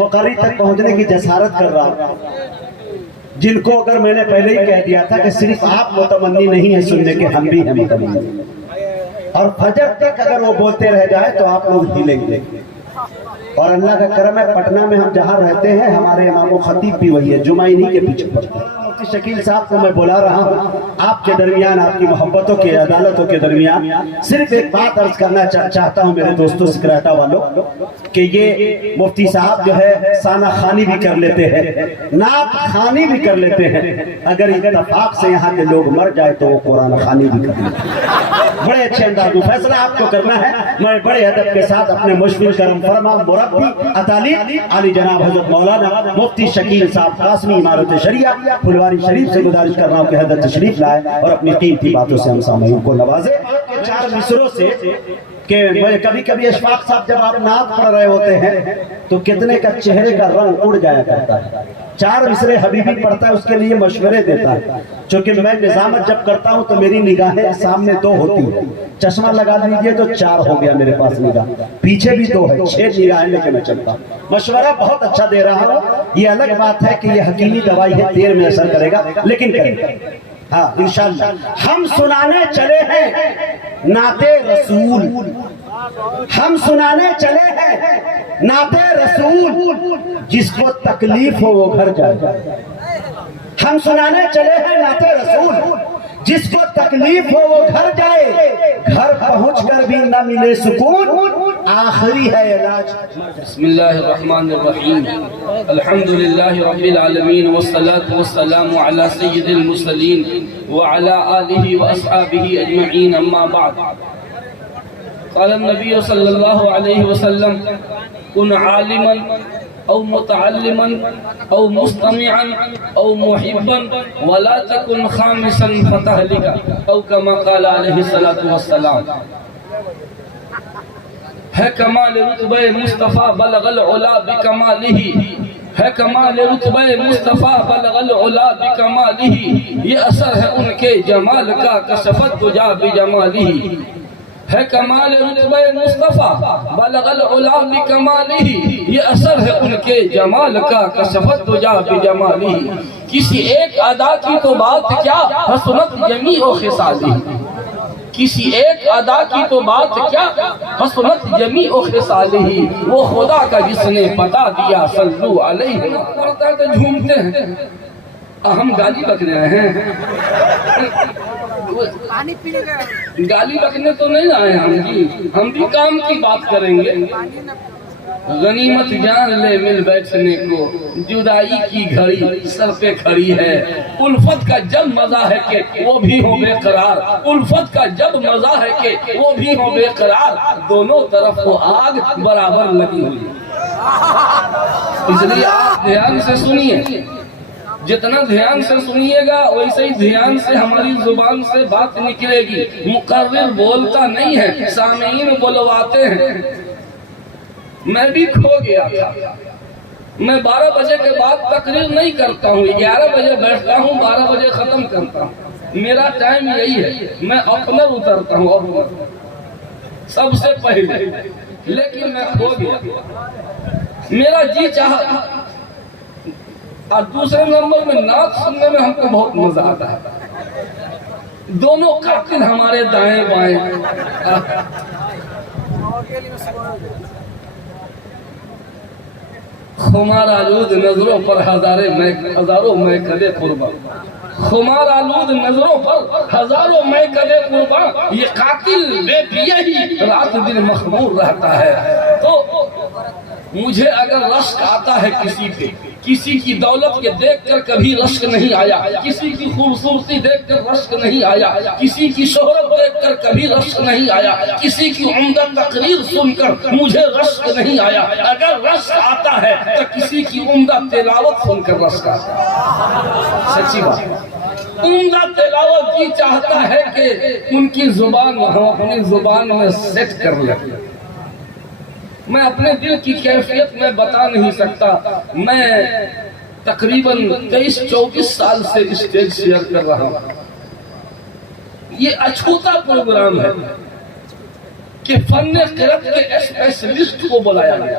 مقرری تک پہنچنے کی جسارت کر رہا ہوں، جن کو اگر میں نے پہلے ہی کہہ دیا تھا کہ صرف آپ متمنی نہیں ہیں سننے کے، ہم بھی ہیں متمنی، اور فجر تک اگر وہ بولتے رہ جائے تو آپ لوگ ہلیں گے۔ اور اللہ کا کرم ہے، پٹنہ میں ہم جہاں رہتے ہیں ہمارے امام و خطیب بھی وہی ہے، جمعہ انہی کے پیچھے پڑھتے ہیں۔ مفتی شکیل صاحب کو میں بلا رہا ہوں آپ کے درمیان، آپ کی محبتوں کے عدالتوں کے درمیان صرف ایک بات عرض کرنا چاہتا ہوں میرے دوستوں سکریٹا والوں، کہ یہ مفتی صاحب جو ہے سانہ خانی بھی کر لیتے ہیں، نعت خانی بھی کر لیتے ہیں، اگر اتفاق سے یہاں کے لوگ مر جائے تو وہ قرآن خانی بھی کر لیتے ہیں۔ بڑے اچھے انداز میں فیصلہ آپ کو کرنا ہے۔ میں بڑے ادب کے ساتھ اپنے مشفق کرم فرما مربی اطالب علی جناب حضرت مولانا مفتی شکیل صاحب قاسمی امارت شریعہ پھلواری شریف سے گزارش کر رہا ہوں کہ حضرت تشریف لائے اور اپنی قیمتی باتوں سے ہم سامعین کو نوازے۔ چار مصروں سے کہ کبھی کبھی اشفاق صاحب جب آپ نعت پڑھ رہے ہوتے ہیں تو کتنے کا چہرے کا رنگ اڑ جایا کرتا ہے۔ چار مصرے حبیبی پڑھتا ہے، اس کے لیے مشورے دیتا ہے، چونکہ میں نظامت جب کرتا ہوں تو میری نگاہیں سامنے دو ہوتی ہیں، چشمہ لگا لیجئے تو چار ہو گیا میرے پاس نگاہ، پیچھے بھی دو ہے، 6 نگاہیں لے کے میں چلتا ہوں۔ مشورہ بہت اچھا دے رہا ہوں، یہ الگ بات ہے کہ یہ حکیمی دوائی ہے، دیر میں اثر کرے گا لیکن کرے گا، ہاں انشاءاللہ۔ ہم سنانے چلے ہیں نعت رسول، ہم سنانے چلے ہیں نعت رسول، جس کو تکلیف ہو وہ گھر جائے۔ ہم سنانے چلے ہیں نعت رسول، جس کو تکلیف ہو وہ گھر جائے، گھر پہنچ کر بھی نہ ملے سکون، آخری ہے علاج۔ بسم اللہ الرحمن الرحیم، الحمدللہ رب العالمین، والصلاة والسلام علی سید المرسلین وعلی آلہ واصحابہ اجمعین، اما بعد۔ قال النبی صلی اللہ علیہ وسلم: کن عالما او متعلما او مستمعا او محبا ولا تکن خامسا فتہلک، او کما قال علیہ الصلاة والسلام۔ ہے کمال رتبہ مصطفیٰ بلغ العلا بکمالہ، ہے کمال رتبہ مصطفیٰ بلغ العلا بکمالہ، یہ اثر ہے ان کے جمال کا کشفت تجا بجمالہ۔ ہے کمال رتبہ مصطفیٰ بلغ العلا بکمالہ، یہ اثر ہے ان کے جمال کا کشفت تجا بجمالہ۔ کسی ایک ادا کی تو بات کیا، حسنت جمیع خصالہ، کسی ایک ادا کی تو بات کیا، حسنت جمیع خصالہ، وہ خدا کا جس نے بتا دیا صلو علیہ۔ پڑھتا ہے تو جھومتے ہیں، ہم گالی بک رہے ہیں، گالی بکنے تو نہیں آئے ہم جی، ہم بھی کام کی بات کریں گے۔ غنیمت جان لے مل بیٹھنے کو، جدائی کی گھڑی سر پہ کھڑی ہے، الفت کا جب مزہ ہے کہ وہ بھی ہو بے قرار، الفت کا جب مزہ ہے کہ وہ بھی ہو بے قرار، دونوں طرف وہ آگ برابر لگی ہوئی۔ اس لیے آپ دھیان سے سنیے، جتنا دھیان سے سنیے گا ویسے ہی دھیان سے ہماری زبان سے بات نکلے گی۔ مقرر بولتا نہیں ہے، سامعین بلواتے ہیں۔ میں بھی کھو گیا تھا، میں 12 بجے کے بعد تقریر نہیں کرتا ہوں، 11 بجے بیٹھتا ہوں، 12 بجے ختم کرتا ہوں، میرا ٹائم یہی ہے۔ میں اوپنر اترتا ہوں، اوپنر سب سے پہلے، لیکن میں کھو گیا، میرا جی چاہا۔ اور دوسرے نمبر میں نعت سننے میں ہم کو بہت مزہ آتا ہے، دونوں قاتل ہمارے دائیں بائیں۔ خمار آلود نظروں پر ہزاروں میں کدے قرباں، خمار آلود نظروں پر ہزاروں میں کدے قرباں، یہ قاتل بے پیہ ہی رات دن مخمور رہتا ہے۔ تو مجھے اگر رشک آتا ہے کسی پہ، کسی کی دولت کے دیکھ کر کبھی رشک نہیں آیا، کسی کی خوبصورتی دیکھ کر رشک نہیں آیا، کسی کی شہرت دیکھ کر کبھی رشک نہیں آیا، کسی کی عمدہ تقریر سن کر مجھے رشک نہیں آیا، اگر رشک آتا ہے تو کسی کی عمدہ تلاوت سن کر رشک آتا ہے۔ سچی بات، عمدہ تلاوت کی چاہتا ہے کہ ان کی زبان ہم اپنی زبان میں سیٹ کر لیں۔ میں اپنے دل کی کیفیت میں بتا نہیں سکتا، میں تقریباً 23-24 سال سے اسٹیج شیئر کر رہا ہوں۔ یہ اچھوتا پروگرام ہے کہ فن قرأت کے اسپیشلسٹ کو بلایا گیا،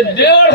1.5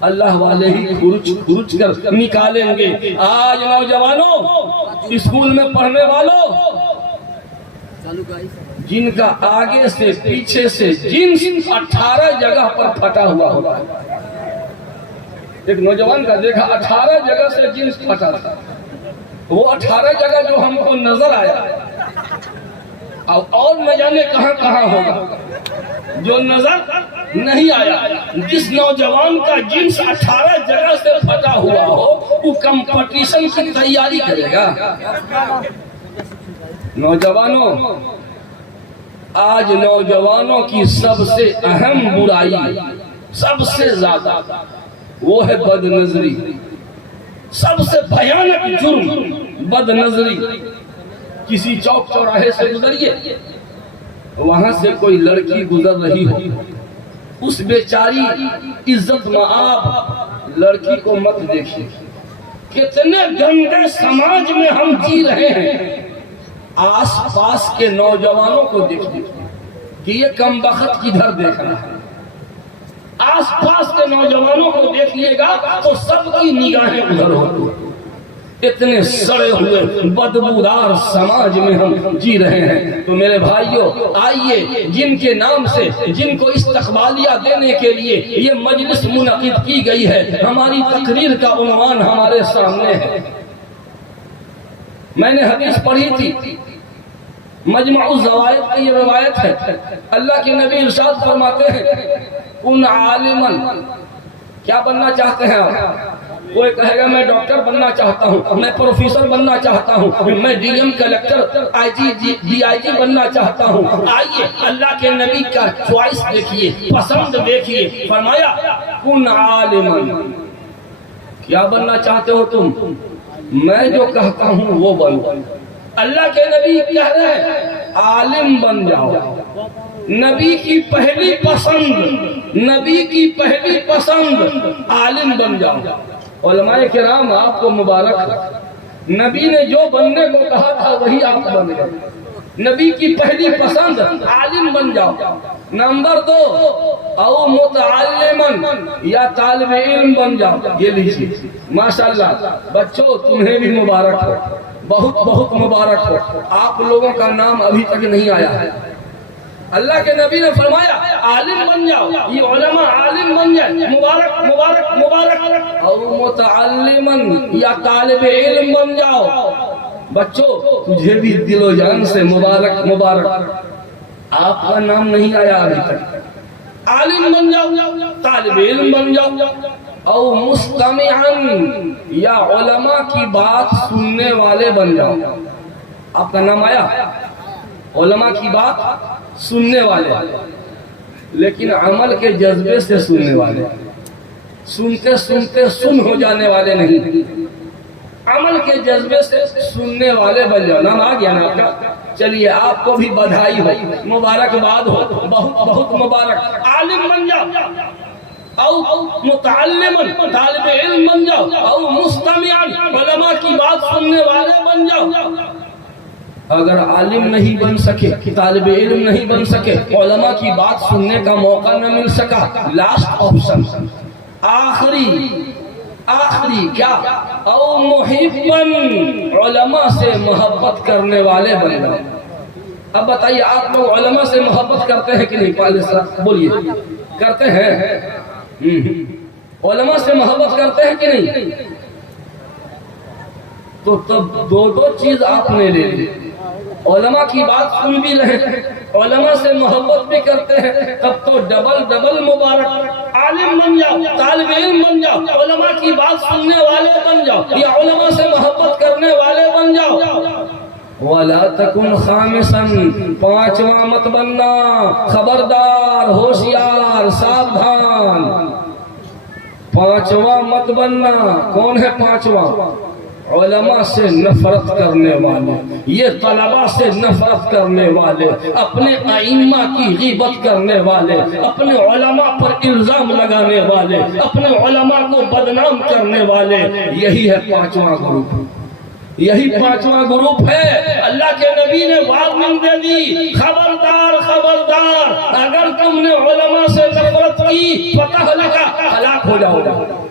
اللہ والے ہی کھرچ کر نکالیں گے۔ آج نوجوانوں، اسکول میں پڑھنے والوں، جن کا آگے سے پیچھے سے جنس 18 جگہ پر پھٹا ہوا ہوتا ہے۔ ایک نوجوان کا دیکھا 18 جگہ سے جنس پھٹا تھا، وہ 18 جگہ جو ہم کو نظر آیا اور نہ جانے کہاں کہاں ہوگا جو نظر نہیں آیا۔ جس نوجوان کا جنس 18 جگہ سے پھٹا ہوا ہو وہ کمپٹیشن کی تیاری کرے گا۔ نوجوانوں، آج نوجوانوں کی سب سے اہم برائی، سب سے زیادہ، وہ ہے بد نظری۔ سب سے بھیانک جرم بد نظری۔ کسی چوک چوراہے سے گزریے، وہاں سے کوئی لڑکی گزر رہی ہو، اس بیچاری عزت مآب لڑکی کو مت دیکھیے۔ کتنے گندے سماج میں ہم جی رہے ہیں۔ آس پاس کے نوجوانوں کو دیکھیے کہ یہ کمبخت کدھر دیکھ رہا ہے۔ آس پاس کے نوجوانوں کو دیکھیے گا تو سب کی نگاہیں ادھر ہوتی۔ اتنے سڑے ہوئے بدبودار سماج میں ہم جی رہے ہیں۔ تو میرے بھائیوں، آئیے جن کے نام سے، جن کو استقبالیہ دینے کے لیے یہ مجلس منعقد کی گئی ہے، ہماری تقریر کا عنوان ہمارے سامنے ہے۔ میں نے حدیث پڑھی تھی، مجمع الزوائد کی یہ روایت ہے۔ اللہ کے نبی ارشاد فرماتے ہیں، کن عالماً، کیا بننا چاہتے ہیں آپ؟ کوئی کہے گا میں ڈاکٹر بننا چاہتا ہوں، میں پروفیسر بننا چاہتا ہوں، میں D M collector D I G بننا چاہتا ہوں۔ آئیے اللہ کے نبی کا چوائس دیکھیے، پسند دیکھیے۔ فرمایا کن عالماً، کیا بننا چاہتے ہو تم؟ میں جو کہتا ہوں وہ بنو۔ اللہ کے نبی کہہ رہے ہیں عالم بن جاؤ۔ نبی کی پہلی پسند، نبی کی پہلی پسند عالم بن جاؤ۔ علماء کرام آپ کو مبارک، نبی نے جو بننے کو کہا تھا وہی آپ بن گئے۔ نبی کی پہلی پسند عالم بن جاؤ۔ نمبر 2، او متعلمن، یا طالب علم بن جاؤ۔ یہ لیجیے، ماشاءاللہ بچوں تمہیں بھی مبارک ہو، بہت بہت مبارک ہو۔ آپ لوگوں کا نام ابھی تک نہیں آیا ہے۔ اللہ کے نبی نے فرمایا عالم بن جاؤ، یہ علماء عالم بن جائے، مبارک مبارک مبارک۔ اور متعلمن، یا طالب علم بن جاؤ۔ بچوں تجھے بھی دل و جان سے مبارک مبارک۔ آپ کا نام نہیں آیا ابھی تک۔ عالم بن جاؤ، طالب علم بن جاؤ۔ او مستمعن، یا علماء کی بات سننے والے بن جاؤ۔ آپ کا نام آیا، علماء کی بات سننے والے، لیکن عمل کے جذبے سے سننے والے، سنتے سنتے سن ہو جانے والے نہیں، عمل کے جذبے سے سننے والے بن جاؤ۔ نام آ گیا نا آپ کا؟ چلیے آپ کو بھی بدھائی ہو، مبارکباد ہو، بہت بہت مبارک۔ عالم بن جاؤ، او متعلمن، طالب علم بن جاؤ، او مستمعن، علماء کی بات سننے والے بن جاؤ۔ اگر عالم نہیں بن سکے، طالب علم نہیں بن سکے، علماء کی بات سننے کا موقع نہ مل سکا، لاسٹ آپشن، آخری کیا؟ او محبن، علماء سے محبت کرنے والے بن جاؤ۔ اب بتائیے آپ لوگ علماء سے محبت کرتے ہیں کہ نہیں؟ پہلے صاحب بولیے، کرتے ہیں؟ علماء سے محبت کرتے ہیں کہ نہیں؟ تو تب دو چیز آپ نے لے لی، علماء کی بات سن بھی رہے ہیں، علماء سے محبت بھی کرتے ہیں، تب تو ڈبل مبارک۔ عالم بن جاؤ، طالب علم بن جاؤ، علماء کی بات سننے والے بن جاؤ، یا علماء سے محبت کرنے والے بن جاؤ۔ وَلَا تَكُنْ خَامِسًا، پانچواں مت بننا، خبردار، ہوشیار، ساودھان۔ پانچواں مت بننا۔ کون ہے پانچواں؟ علماء سے نفرت کرنے والے، یہ طلباء سے نفرت کرنے والے، اپنے ائمہ کی غیبت کرنے والے، اپنے علماء پر الزام لگانے والے، اپنے علماء کو بدنام کرنے والے، یہی ہے پانچواں گروپ۔ یہی پانچواں گروپ ہے. اللہ کے نبی نے وارننگ دے دی, خبردار خبردار, اگر تم نے علماء سے نفرت کی فتح لگا, ہلاک ہو جاؤ گا.